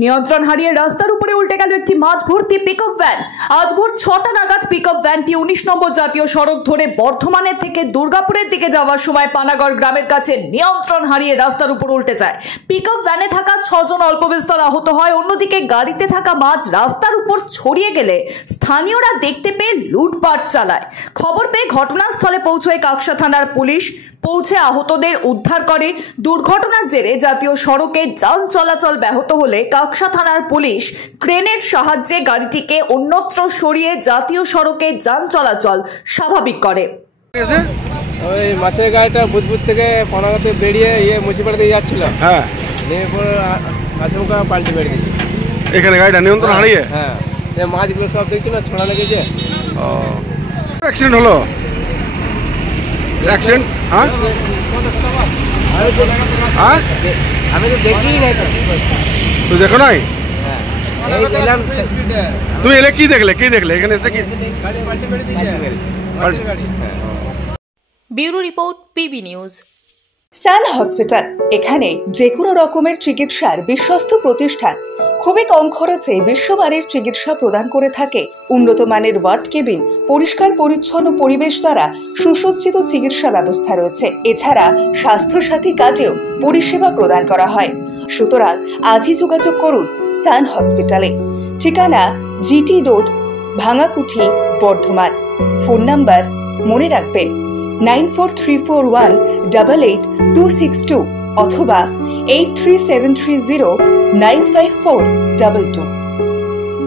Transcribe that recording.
নিয়ন্ত্রণ হারিয়ে রাস্তার উপরে উল্টে গেল একটি মাছ ভর্তি পিকআপ ভ্যান। আজ ভোর 6টা নাগাদ পিকআপ ভ্যানটি 19 নম্বর জাতীয় সড়ক ধরে বর্ধমানের থেকে দুর্গাপুরের দিকে যাওয়ার সময় পানাগড় গ্রামের কাছে নিয়ন্ত্রণ হারিয়ে রাস্তার উপর উল্টে যায়। পিকআপ ভ্যানে থাকা 6 জন অল্প বিস্তর আহত হয়। অন্যদিকে গাড়িতে থাকা মাছ রাস্তার উপর ছড়িয়ে গেলে স্থানীয়রা দেখতে পেয়ে লুটপাট চালায়। খবর পেয়ে ঘটনাস্থলে পৌঁছয় কাকসা থানার পুলিশ। পৌঁছে আহতদের উদ্ধার করে। দুর্ঘটনার জেরে জাতীয় সড়কে যান চলাচল ব্যাহত হলে কাকসা থানার পুলিশ ক্রেনের সাহায্যে গাড়িটিকে অন্যত্র সরিয়ে জাতীয় সড়কে যান চলাচল স্বাভাবিক করে। ওই মাছের গাড়িটা বুধবুদ থেকে পানাগড়তে বেরিয়ে মুচিপাড়া দিয়ে যাচ্ছিল। হ্যাঁ, এরপর আচমকা পাল্টে বেরিয়ে দিয়েছে। এখানে গাড়িটা নিয়ন্ত্রণ হারিয়ে মাছগুলো সব দেখছিল ছোড়া লেগেছে। অ্যাক্সিডেন্ট হলো? অ্যাক্সিডেন্ট? হ্যাঁ, আমি তো দেখিই নাই। তুই দেখো নাই? তুমি এলে কি দেখলে? এখানে এসে কি? Bureau report, PB news. Sun hospital, এখানে যে কোনো রকমের চিকিৎসার বিশ্বস্ত প্রতিষ্ঠান। খুবই কম খরচে বিশ্বমানের চিকিৎসা প্রদান করে থাকে। উন্নত মানের ওয়ার্ড কেবিন, পরিষ্কার পরিচ্ছন্ন পরিবেশ দ্বারা সুসজ্জিত চিকিৎসা ব্যবস্থা রয়েছে। এছাড়া স্বাস্থ্যসাথী কাজেও পরিষেবা প্রদান করা হয়। সুতরাং আজই যোগাযোগ করুন সান হসপিটালে। ঠিকানা GT road, Bhangakuthi, Bardhaman. Phone number মনে রাখবেন 9434188262 অথবা 83730954222।